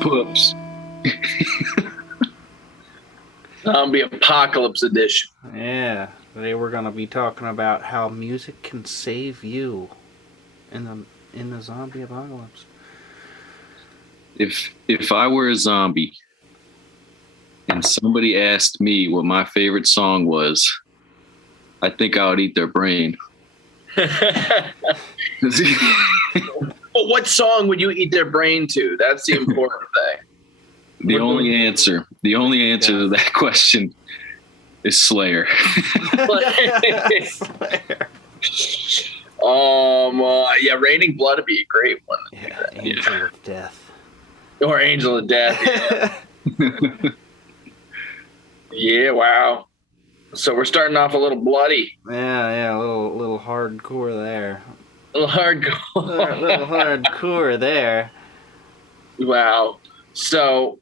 Poops. Zombie Apocalypse Edition. Yeah, today we're gonna be talking about how music can save you in the zombie apocalypse. If I were a zombie and somebody asked me what my favorite song was, I think I would eat their brain. But what song would you eat their brain to? That's the important thing. The only answer to that question is Slayer. Yeah, Raining Blood would be a great one. Yeah, Angel of Death. Or Angel of Death. Yeah. Yeah, wow. So we're starting off a little bloody. Yeah, a little hardcore there. A little hardcore. A little hardcore there. Wow. So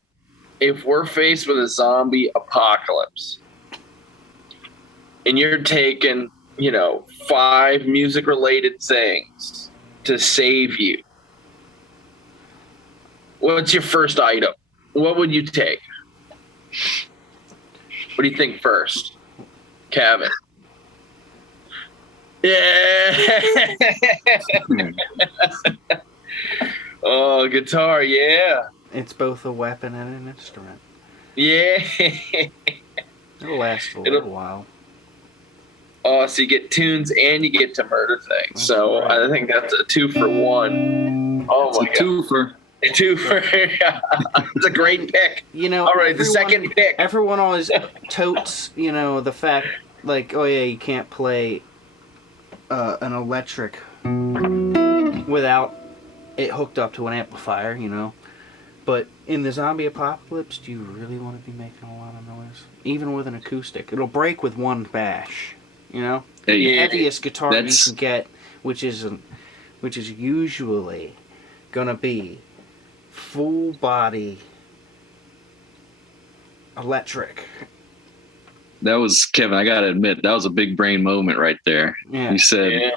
if we're faced with a zombie apocalypse and you're taking, 5 music related things to save you, what's your first item? What would you take? What do you think first? Kevin. Yeah. Oh, guitar, yeah. It's both a weapon and an instrument. Yeah. It'll last a little while. Oh, so you get tunes and you get to murder things. That's so right. I think that's a 2 for 1. Oh, It's my a God. twofer. A 2 for It's a great pick. All right, the second pick. Everyone always totes, the fact, like, oh yeah, you can't play an electric without it hooked up to an amplifier, But in the zombie apocalypse, do you really want to be making a lot of noise? Even with an acoustic. It'll break with one bash, Hey, The heaviest guitar you that's- can get, which is usually gonna be full body electric. That was, Kevin, I gotta admit, that was a big brain moment right there. Yeah. You said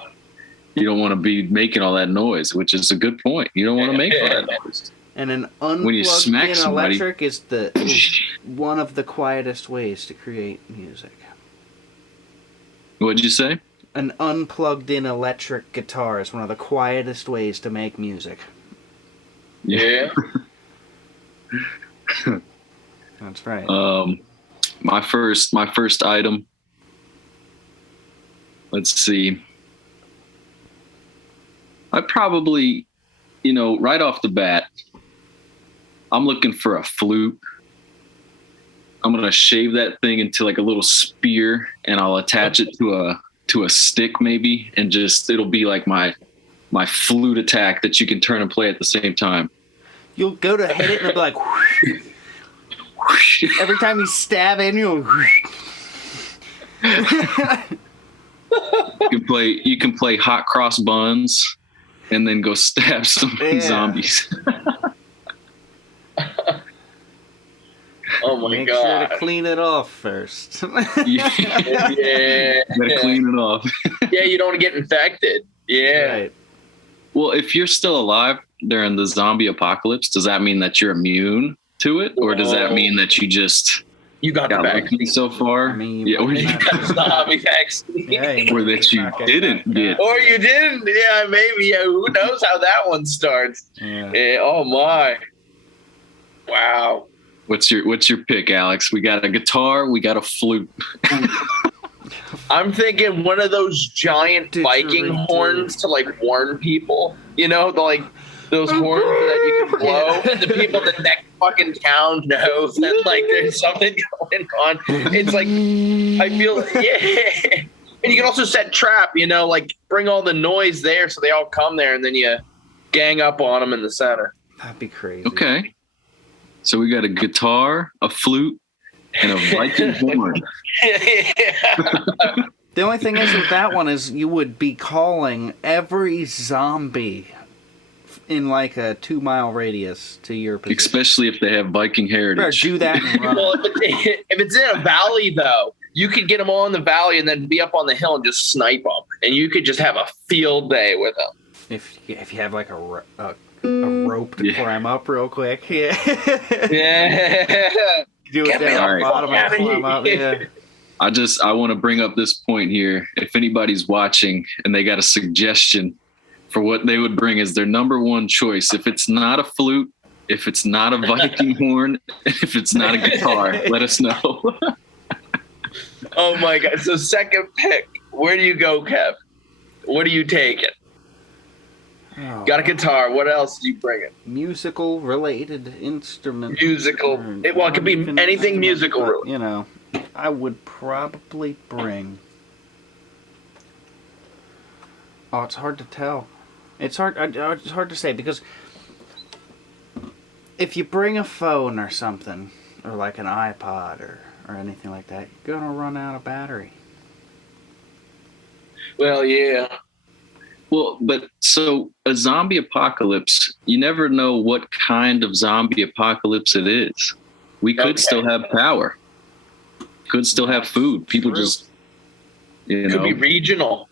you don't want to be making all that noise, which is a good point. You don't want to make all that noise. And an When you smack unplugged in somebody- electric is one of the quietest ways to create music. What'd you say? An unplugged in electric guitar is one of the quietest ways to make music. Yeah. That's right. My first item. Let's see. I probably, right off the bat, I'm looking for a flute. I'm gonna shave that thing into like a little spear, and I'll attach it to a stick maybe, and it'll be like my flute attack that you can turn and play at the same time. You'll go to hit it and it'll be like every time you stab in, you'll You can play hot cross buns and then go stab some zombies. Oh, my Make God. sure to clean it off first. Yeah. Yeah. Gotta clean it off. Yeah, you don't want to get infected. Yeah. Right. Well, if you're still alive during the zombie apocalypse, does that mean that you're immune to it? Or does that mean that you just You got the got vaccine. lucky so far? I mean, Yeah, or, You got the zombie vaccine. Yeah, or that you didn't get. Or you didn't. Yeah, maybe. Yeah, who knows how that one starts. Yeah. Yeah, oh, my. Wow. What's your pick, Alex? We got a guitar, we got a flute. I'm thinking one of those giant Viking horns to like warn people. Those horns that you can blow. The people in the next fucking town know that like there's something going on. It's like I feel yeah. And you can also set trap. Like bring all the noise there so they all come there, and then you gang up on them in the center. That'd be crazy. Okay. So we got a guitar, a flute, and a Viking horn. The only thing is with that one is you would be calling every zombie in like a 2-mile radius to your position. Especially if they have Viking Better heritage. do that and run. Well, if it's in a valley though, you could get them all in the valley and then be up on the hill and just snipe them, and you could just have a field day with them. If you have like a a rope to climb up real quick. Yeah. Yeah. Do it down the bottom and climb up. Yeah. I want to bring up this point here. If anybody's watching and they got a suggestion for what they would bring as their number one choice, if it's not a flute, if it's not a Viking horn, if it's not a guitar, let us know. Oh my God. So second pick, where do you go, Kev? What are you taking? Oh, Got a guitar. What else do you bring it? musical related instrument. Musical. It could be anything musical. But, you know, I would probably bring. Oh, it's hard to tell. It's hard to say because if you bring a phone or something, or like an iPod or anything like that, you're gonna run out of battery. Well, yeah. Well, but so a zombie apocalypse, you never know what kind of zombie apocalypse it is. We could still have power. Could still have food. People just, Could be regional.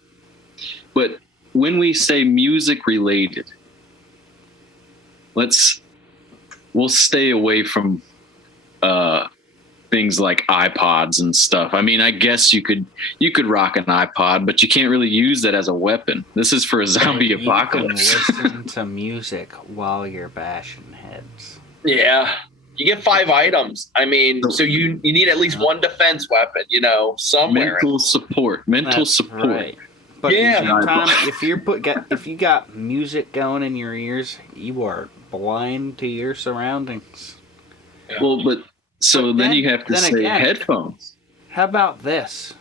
But when we say music related, we'll stay away from things like iPods and stuff. I mean, I guess you could rock an iPod, but you can't really use that as a weapon. This is for a zombie apocalypse. You can listen to music while you're bashing heads. Yeah. You get 5 items. I mean, so you need at least one defense weapon, somewhere. Mental support. Right. But yeah. if you got music going in your ears, you are blind to your surroundings. Yeah. Well, but then you have to say headphones. How about this?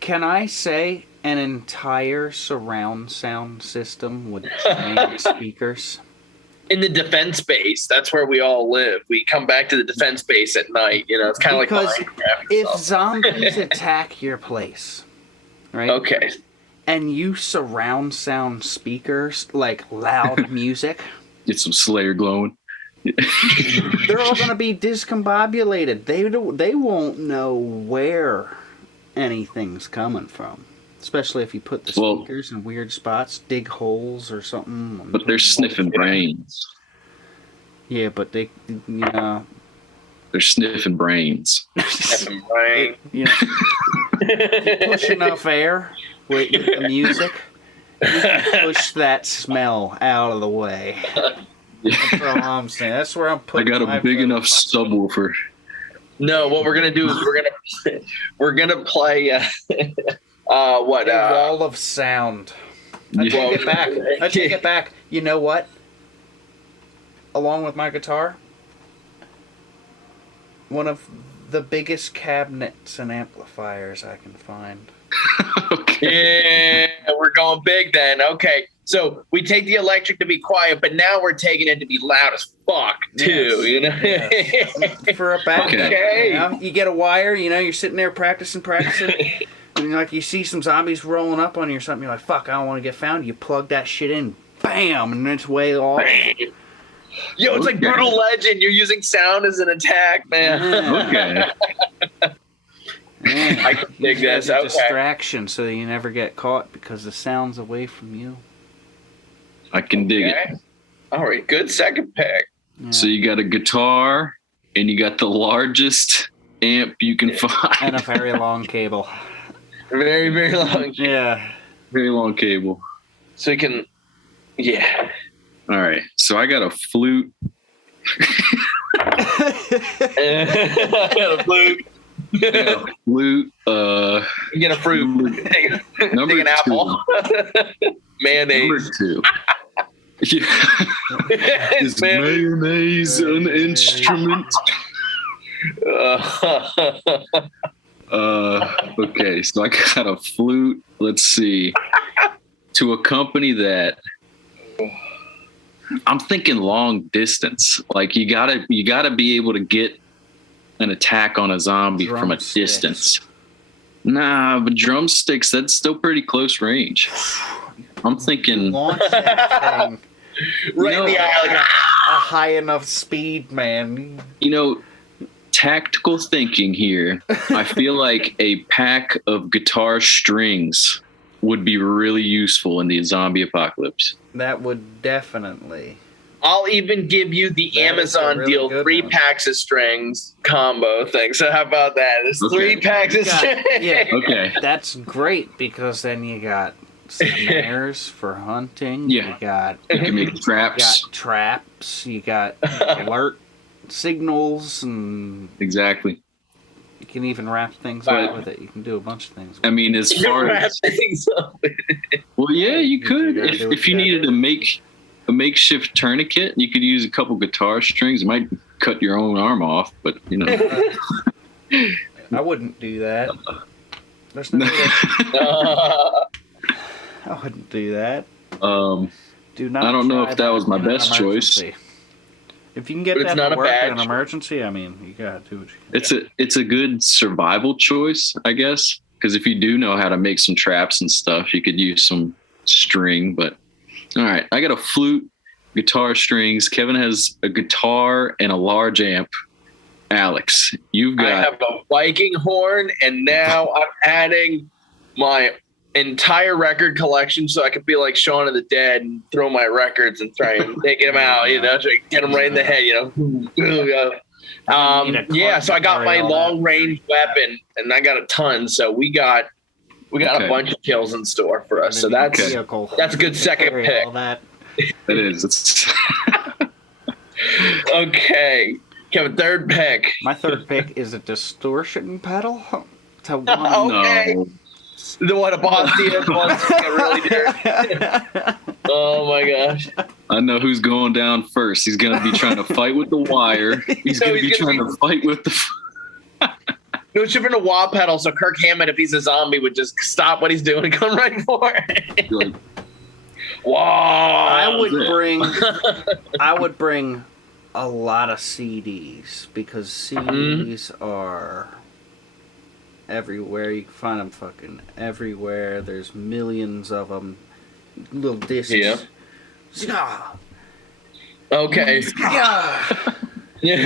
Can I say an entire surround sound system with giant speakers? In the defense base, that's where we all live. We come back to the defense base at night. It's kind of like Minecraft. If zombies attack your place, right? Okay. And you surround sound speakers, like loud music. Get some Slayer glowing. They're all going to be discombobulated. They won't know where anything's coming from. Especially if you put the speakers in weird spots, dig holes or something. But they're sniffing brains. Yeah, but they're sniffing brains. Sniffing brains. You push enough air with the music, you can push that smell out of the way. That's all I'm saying. That's where I'm putting. I got a big enough subwoofer. No, what we're gonna do is we're gonna play. A wall of sound. I take it back. You know what? Along with my guitar, one of the biggest cabinets and amplifiers I can find. Okay. Yeah, we're going big then. Okay. So we take the electric to be quiet, but now we're taking it to be loud as fuck too, Yes. For a backup. Okay. You get a wire, you're sitting there practicing. And like you see some zombies rolling up on you or something, you're like, fuck, I don't want to get found. You plug that shit in, bam, and it's way off. Yo, it's like Brutal Legend. You're using sound as an attack, man. Okay. Yeah. I can dig as that. a distraction so that you never get caught because the sound's away from you. I can dig it. All right, good second pick. Yeah. So you got a guitar and you got the largest amp you can find. And a very long cable. Very, very long. Yeah. Very long cable. So you can, yeah. All right. So I got a flute. I got a flute. Flute. You get a fruit. Take an apple. Mayonnaise. Number 2. Yeah. Is mayonnaise an instrument? Okay, so I got a flute. Let's see. To accompany that, I'm thinking long distance. Like you gotta be able to get an attack on a zombie from a distance. Nah, but drumsticks, that's still pretty close range. I'm thinking launch that thing right in the eye, like a high enough speed, man. Tactical thinking here. I feel like a pack of guitar strings would be really useful in the zombie apocalypse. That would definitely. I'll even give you the That is a Amazon really deal, good 3 one. packs of strings combo thing. So how about that? It's Okay. 3 packs of strings. Yeah. Okay. That's great because then you got snares for hunting. Yeah. You got You can make traps. traps. You got alert signals, and Exactly. you can even wrap things But- up with it. You can do a bunch of things. I mean, as You far wrap as things up. well, yeah, you You could gotta do what if you you gotta needed do. to make a makeshift tourniquet. You could use a couple guitar strings. It might cut your own arm off, but you know. I wouldn't do that. There's no way to- I wouldn't do that. Do not. I don't know try if that was my in an best choice. emergency. If you can get But it's that not to a work bad in an choice. emergency, I mean, you gotta do what you can. It's a good survival choice, I guess, because if you do know how to make some traps and stuff, you could use some string. But all right, I got a flute, guitar strings. Kevin has a guitar and a large amp. Alex, you've I got have a Viking horn, and now I'm adding my entire record collection so I can be like Shaun of the Dead and throw my records and try and take them out, you know, try to get them right in the head, you know. Yeah, so I got my long range weapon, and I got a ton. So we got Okay. a bunch of kills in store for us. So that's a good second pick. All that. it is. It's Okay. Kevin, third pick. My third pick is a distortion pedal. To one. Okay. no. The one a boss did once to get really dirty. Oh my gosh. I know who's going down first. He's gonna be trying to fight with the wire. He's No, gonna he's be gonna trying to fight with the. No, it should have been a wah pedal so Kirk Hammett, if he's a zombie, would just stop what he's doing and come right for it. Like, Wow. I would bring a lot of CDs because CDs are everywhere. You can find them fucking everywhere. There's millions of them. Little discs. Yeah. Ska. Okay. Ska. Yeah.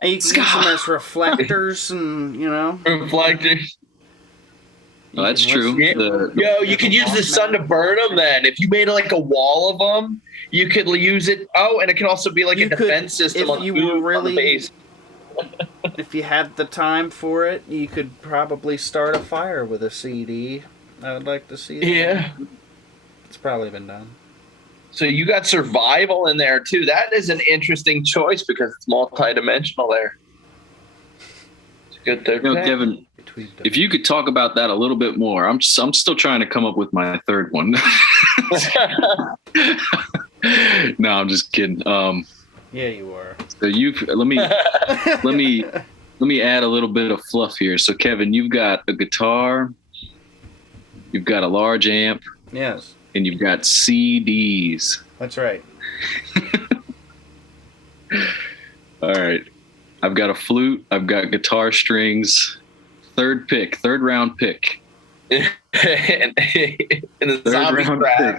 And you can use them as reflectors, and you know. Reflectors. oh, that's can true. listen to The- Yo, you could use the sun to burn them then. If you made like a wall of them, you could use it. Oh, and it can also be like You a could- defense system if on, you the, were on the really- base. If you had the time for it, you could probably start a fire with a CD. I would like to see that. Yeah. It's probably been done. So you got survival in there too. That is an interesting choice because it's multi-dimensional there. It's a good third You know, pick. Kevin, Between the- if you could talk about that a little bit more, I'm still trying to come up with my third one. No, I'm just kidding. Yeah, you are. So let me add a little bit of fluff here. So Kevin, you've got a guitar, you've got a large amp, Yes, and you've got CDs. that's right. All right. I've got a flute, I've got guitar strings. Third round pick. in a Third zombie round trap. pick.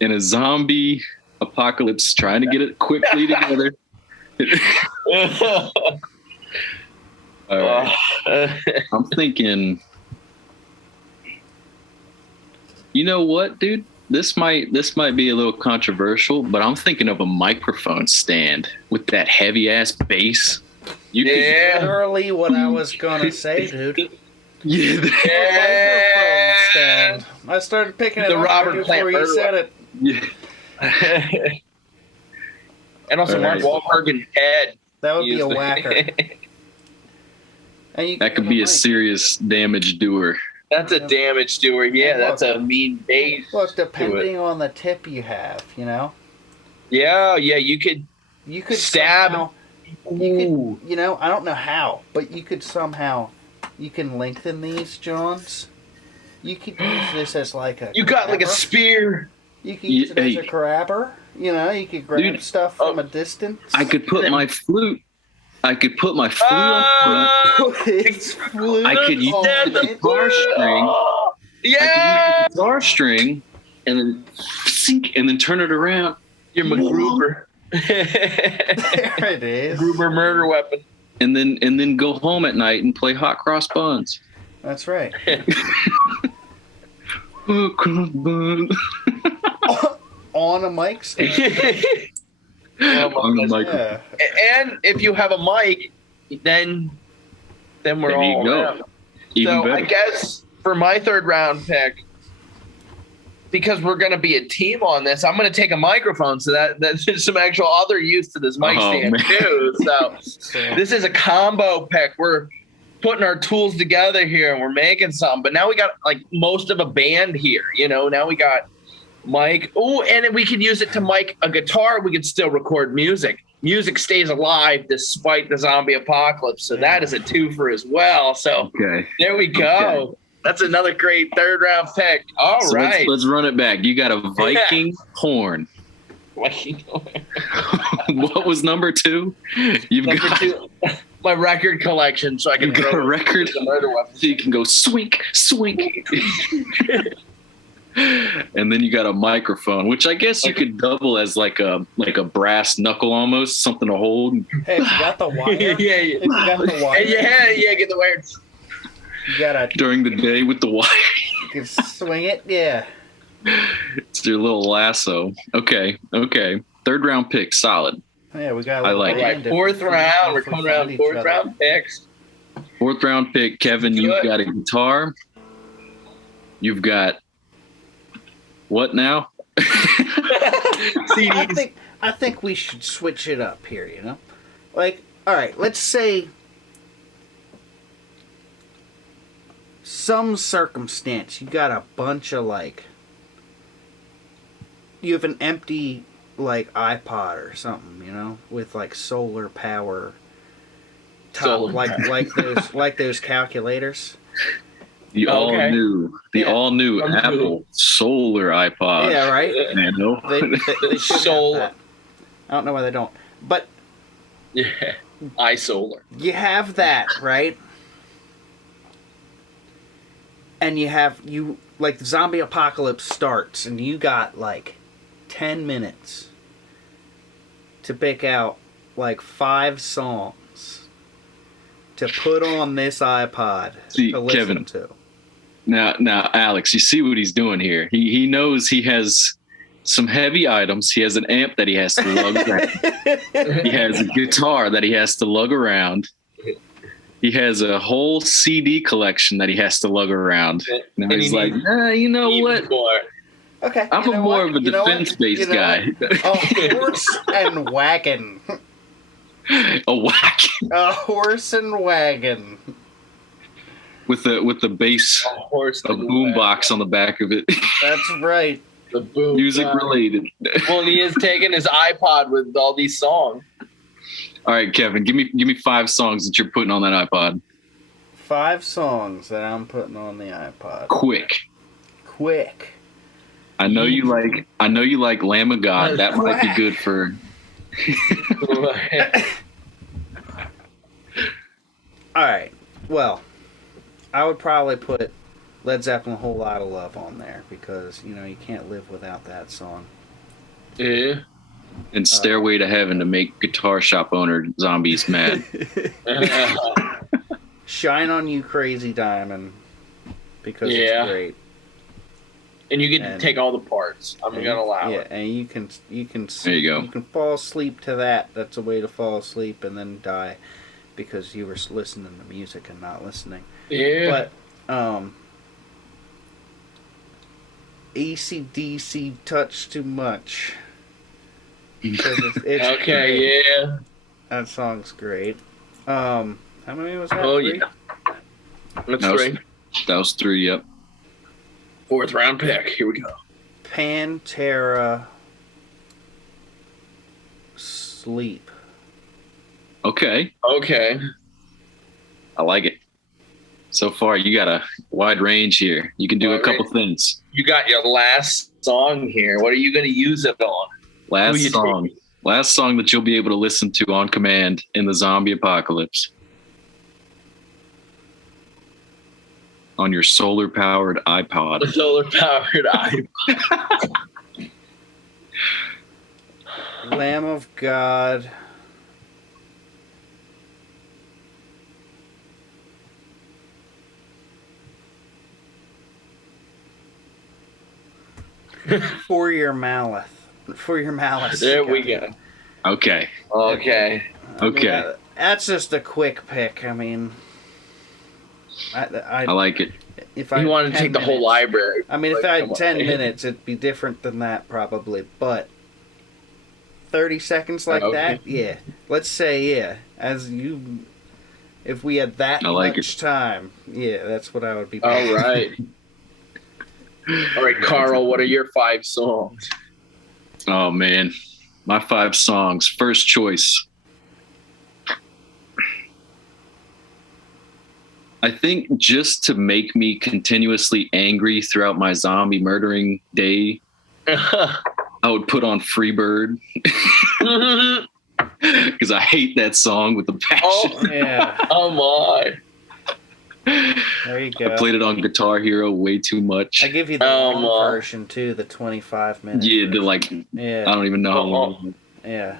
In a zombie apocalypse, trying to get it quickly together. All right. I'm thinking, you know what, dude? This might be a little controversial, but I'm thinking of a microphone stand with that heavy ass bass. You Yeah. Literally what I was gonna say, dude. could, yeah, Microphone stand. I started picking it The up Robert right Plant before you murder said it. yeah. And also All Mark right. Wahlberg and Ted. That would be used a it. whacker. And you That could give be him a serious damage doer. That's a damage doer. Yeah, Yeah, that's a mean base. Look, depending on the tip you have, you know, Yeah, you could. you could Stab. somehow- Ooh. you know, I don't know how, but you could somehow, you can lengthen these, Johns. You could use this as like a. You got like a grabber. spear. You could use it as Hey. a grabber. You know, you could grab Dude, stuff from a distance. I could put my flute. I could put my flute on front. Put its flute I could use on the it. guitar string. Yeah. I could use the guitar string and then sink and then turn it around. You're MacGruber. There it is. Gruber murder weapon. And then go home at night and play hot cross buns. That's right. Hot cross buns. On a mic stand. On the microphone. Yeah. And if you have a mic, then we're There you all go. around. Even So better. I guess for my third round pick, because we're going to be a team on this, I'm going to take a microphone so that there's some actual other use to this mic stand man. too. So this is a combo pick. We're putting our tools together here and we're making something. But now we got like most of a band here. Now we got mic. Oh, and we could use it to mic a guitar. We could still record music. Music stays alive despite the zombie apocalypse. So that is a twofer as well. So there we go. Okay. That's another great third round pick. All right. Let's run it back. You got a Viking horn. Viking horn. What was number 2? You've number got 2. My record collection, so I can throw a record. The murder weapon. So you can go swink, swink. And then you got a microphone, which I guess you could double as like a brass knuckle almost, something to hold. Hey, if you got the wire. Yeah. If you got the wire. Yeah, get the wire. You gotta during the day with the wire. You can swing it, yeah. It's your little lasso. Okay. Third round pick, solid. Yeah, we got. I like it. Fourth round. We're coming around fourth round picks. Fourth round pick, Kevin. You've got a guitar. You've got what now? CDs. I think we should switch it up here. Like, all right, let's say some circumstance you got a bunch of you have an empty iPod or something, with solar power top, like those calculators. The all new Apple solar iPod. Yeah, right. Nano. They solar. I don't know why they don't, but yeah, iSolar. You have that, right? And the zombie apocalypse starts, and you got 10 minutes to pick out 5 songs to put on this iPod to listen Kevin, to. Now, Alex, you see what he's doing here. He knows he has some heavy items. He has an amp that he has to lug around. He has a guitar that he has to lug around. He has a whole CD collection that he has to lug around. And he's like, you know what? More. Okay. I'm more of a defense-based guy. A horse and wagon. A wagon. A horse and wagon. With the bass, a boombox on the back of it. That's right. The boom. Music related. Well, he is taking his iPod with all these songs. All right, Kevin, give me 5 songs that you're putting on that iPod. 5 songs that I'm putting on the iPod. Quick. I know you like Lamb of God. That might be good for. All right. Well, I would probably put Led Zeppelin, A Whole Lot of Love on there because, you can't live without that song. Yeah. And Stairway to Heaven to make guitar shop owner zombies mad. Shine on You, Crazy Diamond, because it's great. And you get to take all the parts. I'm gonna allow it. Yeah, and you can there you go. You can fall asleep to that. That's a way to fall asleep and then die because you were listening to music and not listening. Yeah. But AC/DC Touch Too Much. It's okay, great. yeah. That song's great. How many was that? Oh, 3? yeah. That's 3. That was 3, yep. 4th round pick. Here we go. Pantera Sleep. Okay. I like it. So far, you got a wide range here. You can do a couple things. You got your last song here. What are you going to use it on? Last song that you'll be able to listen to on command in the zombie apocalypse. On your solar-powered iPod. The solar-powered iPod. Lamb of God. For Your Malice. There we go. Okay. Okay. Okay. That's just a quick pick. I mean, I like it. if I You had wanted to 10 take the whole minutes- library. I mean, if Like, I come had on. 10 minutes, it'd be different than that probably. But 30 seconds like Okay. that, yeah. Let's say, yeah. If we had that I like much time, yeah, that's what I would be. All right. All right, Carl, what are your 5 songs? Oh man, my 5 songs. First choice. I think just to make me continuously angry throughout my zombie murdering day, I would put on Freebird because I hate that song with a passion. Oh, Yeah, come on. there you I go. played it on Guitar Hero way too much. I give you the long version too, the 25 minutes. Yeah, the like Yeah, I don't even know how long. yeah.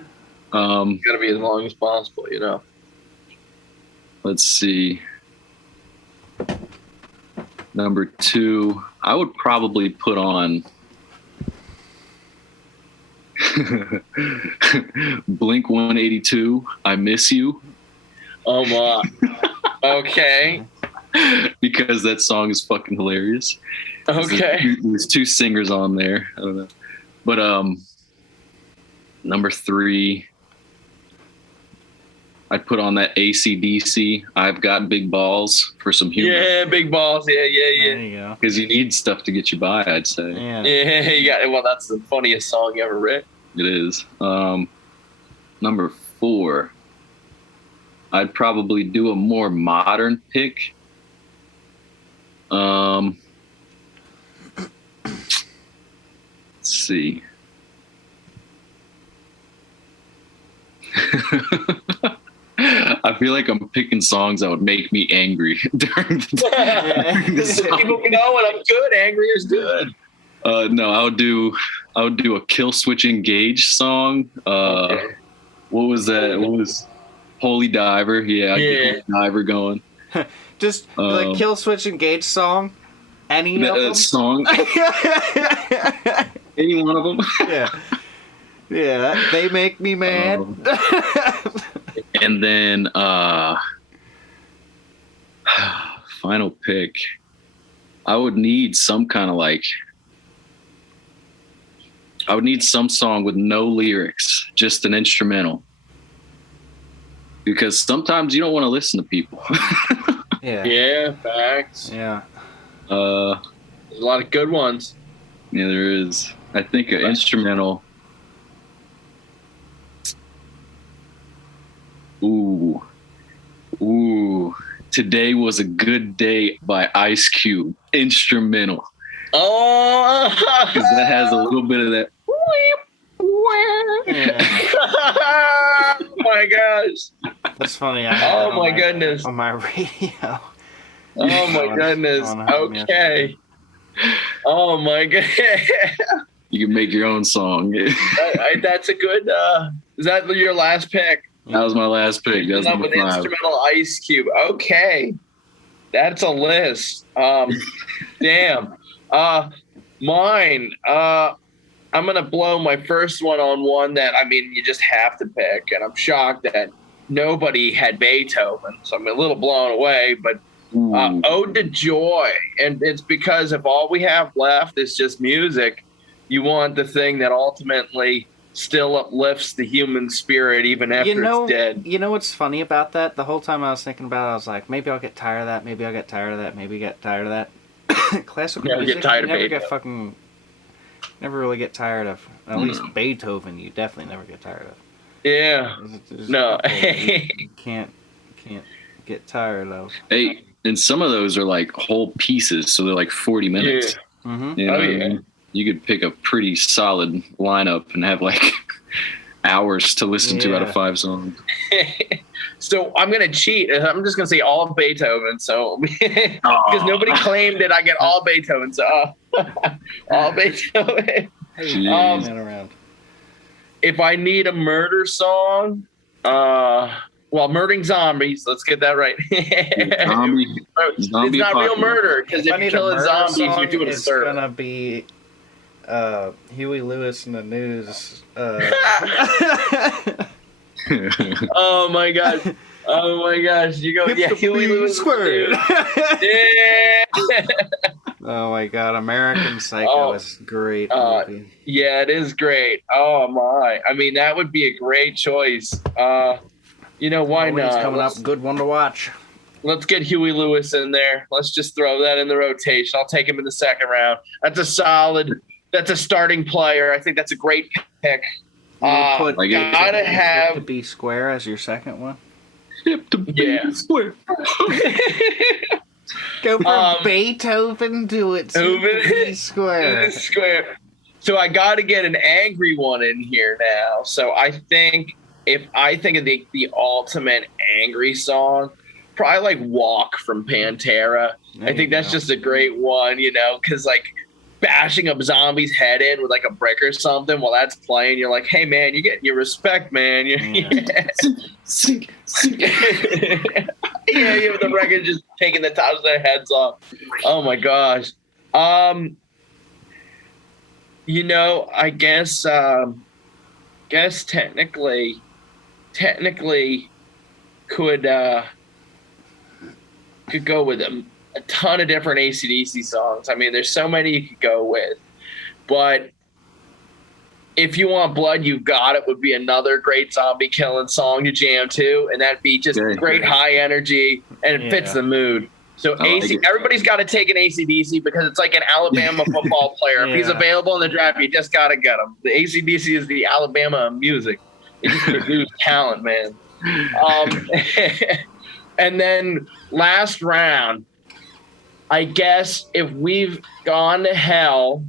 It's got to be as long as possible, you know. Let's see. Number 2, I would probably put on Blink 182. I Miss You. Oh my. Okay. Because that song is fucking hilarious. Okay. There's 2 singers on there. I don't know. But number 3, I'd put on that AC/DC. I've Got Big Balls for some humor. Yeah, big balls. Yeah. There you go. Because you need stuff to get you by, I'd say. Yeah. Yeah, you got it. Well, that's the funniest song you ever written. It is. Number 4, I'd probably do a more modern pick. Let's see. I feel like I'm picking songs that would make me angry during the People know when I'm good. Angry is good. No, I would do a Kill Switch Engage song. Okay. What was that? What was Holy Diver? Yeah, I'd get Holy Diver going. Just the Kill Switch Engage song. Any of them? Song. Any one of them. Yeah. Yeah, they make me mad. And then final pick. I would need some kind of like I would need some song with no lyrics, just an instrumental. Because sometimes you don't want to listen to people. Yeah. Yeah, facts. Yeah. There's a lot of good ones. Yeah, there is. I think an instrumental. Ooh. Today Was a Good Day by Ice Cube. Instrumental. Oh, Because that has a little bit of that. Yeah. Oh my gosh. That's funny. Oh my goodness. On my radio. Oh my goodness. Okay. Oh my god. You can make your own song. That's a good. Is that your last pick? That was my last pick. That's Up number with 5. instrumental Ice Cube. Okay, that's a list. Damn. Mine. I'm gonna blow my first one on one that you just have to pick, and I'm shocked that nobody had Beethoven, so I'm a little blown away. But Ode to Joy, and it's because if all we have left is just music, you want the thing that ultimately still uplifts the human spirit even after it's dead. You know what's funny about that? The whole time I was thinking about it, I was like, maybe I'll get tired of that. Maybe I'll get tired of that. Maybe get tired of that. Classical Never music, get tired you of never get Beethoven. never really get tired of. At least Beethoven, you definitely never get tired of. Yeah. There's No. a couple you can't get tired of. Hey, and some of those are like whole pieces, so they're like 40 minutes. Yeah. Mm-hmm. You know Oh, what I yeah. mean? You could pick a pretty solid lineup and have like hours to listen to out of 5 songs. So I'm gonna cheat. I'm just gonna say all of Beethoven. So because nobody claimed it, I get all Beethoven. So all Beethoven. Hey, around. If I need a murder song, murdering zombies. Let's get that right. Zombie It's not real apocalypse. murder because if I you need kill a murder zombies, song, you're doing a it's service. gonna be Huey Lewis in the News. Oh my god. Oh my gosh. You go, yeah, Huey Lewis. Yeah. Oh my god, American Psycho is great movie. Yeah, it is great. Oh my. I mean, that would be a great choice. Why Halloween's not? coming up, good one to watch. Let's get Huey Lewis in there. Let's just throw that in the rotation. I'll take him in the second round. That's a starting player. I think that's a great pick. Gotta have to be square as your second one. Yeah. Square. Go from Beethoven to it. Square. Square. So I got to get an angry one in here now. So I think if I think of the ultimate angry song, probably like "Walk" from Pantera. I think that's just a great one, because like bashing a zombie's head in with like a brick or something while that's playing, you're like, hey man, you're getting your respect, man. Sing. Yeah, the record just taking the tops of their heads off. Oh my gosh. I guess technically could go with a ton of different AC/DC songs. I mean, there's so many you could go with, but If You Want Blood, You've Got It would be another great zombie killing song to jam to, and that'd be just great high energy, and it fits the mood. So everybody's got to take an AC/DC because it's like an Alabama football player. If he's available in the draft, you just got to get him. The AC/DC is the Alabama of music. It just produces talent, man. And then last round, I guess if we've gone to hell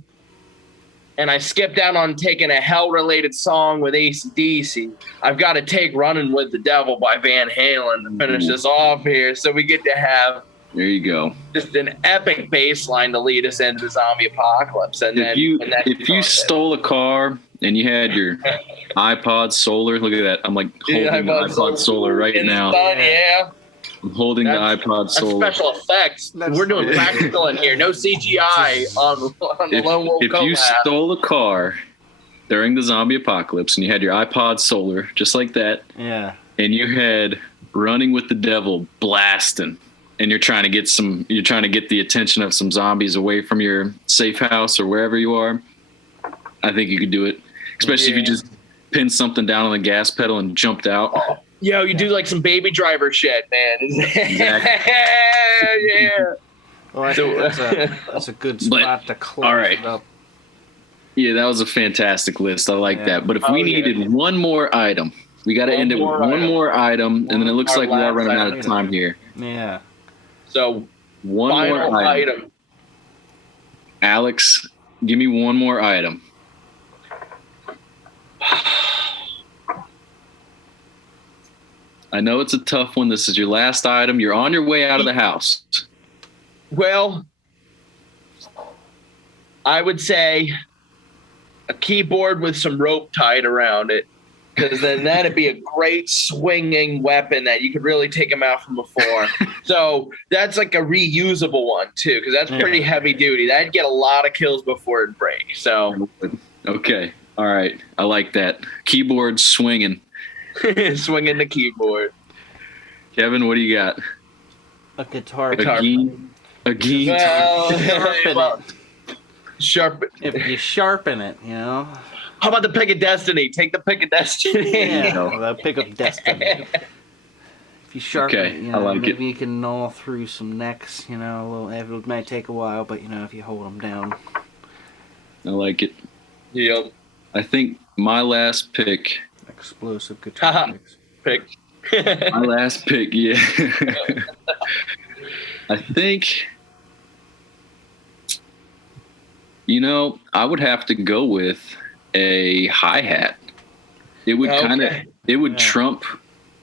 and I skipped out on taking a hell-related song with AC/DC, I've got to take Running with the Devil by Van Halen to finish this off here. So we get to have there you go. Just an epic bass line to lead us into the zombie apocalypse. And if you stole a car and you had your iPod Solar, look at that. I'm like holding the iPod Solar right now. I'm holding the iPod Solar. That's special effects. We're doing practical in here. No CGI on the Lone Wolf Collab. If you stole a car during the zombie apocalypse and you had your iPod Solar, just like that, and you had Running with the Devil blasting, and you're trying to get the attention of some zombies away from your safe house or wherever you are, I think you could do it. Especially if you just pinned something down on the gas pedal and jumped out. Yo, you do like some Baby Driver shit, man. Exactly. Yeah. Well, I think that's a good spot to close it up. Yeah, that was a fantastic list. I like that. But if we needed one more item, we got to end it with one more item, and then it looks like we are running out of time here. Yeah. So one more item. Alex, give me one more item. I know it's a tough one. This is your last item. You're on your way out of the house. Well, I would say a keyboard with some rope tied around it, because then that'd be a great swinging weapon that you could really take them out from before. So that's like a reusable one too, because that's pretty heavy duty. That'd get a lot of kills before it breaks. So okay, all right, I like that. Keyboard swinging. Swinging the keyboard. Kevin, what do you got? A guitar. A guitar. Sharpen. If you sharpen it, How about the Pick of Destiny? Take the Pick of Destiny. The Pick of Destiny. If you sharpen it, I like maybe you can gnaw through some necks. A little. It might take a while, but if you hold them down. I like it. Yep. I think my last pick. Explosive guitar pick. My last pick, yeah. I think, I would have to go with a hi-hat. It would trump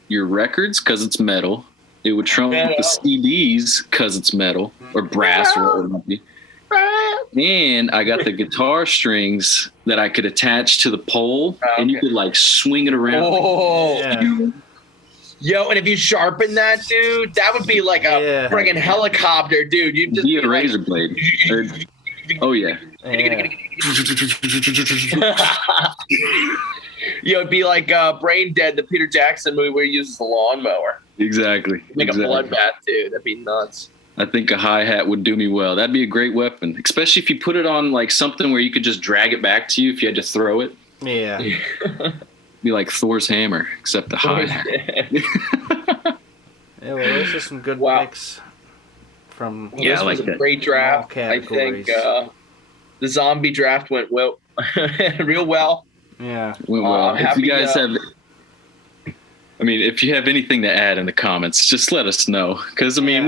your records because it's metal. It would trump the CDs because it's metal or brass or whatever it might be. And I got the guitar strings that I could attach to the pole, and you could swing it around. Yo, and if you sharpen that, dude, that would be like a friggin' helicopter, dude. You'd just be a razor blade. Oh yeah, Yeah. It'd be like Brain Dead, the Peter Jackson movie where he uses the lawnmower. Exactly. Make exactly. a bloodbath too. That'd be nuts. I think a hi-hat would do me well. That'd be a great weapon, especially if you put it on like something where you could just drag it back to you if you had to throw it. Yeah. Be like Thor's hammer, except the hi-hat. Yeah, well, those are some good picks from. Well, this was a great draft. I think the zombie draft went well, real well. Yeah. Went well. If you guys have, I mean, if you have anything to add in the comments, just let us know. Because I mean,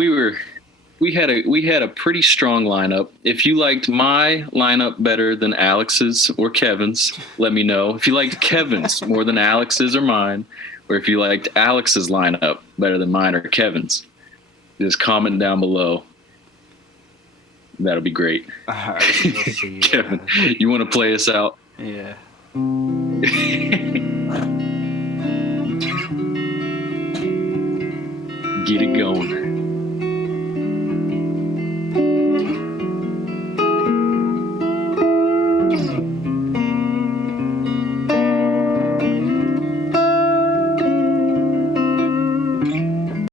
we had a pretty strong lineup. If you liked my lineup better than Alex's or Kevin's, let me know. If you liked Kevin's more than Alex's or mine, or if you liked Alex's lineup better than mine or Kevin's, just comment down below. That'll be great. All right, we'll see you. Kevin, you want to play us out? Yeah.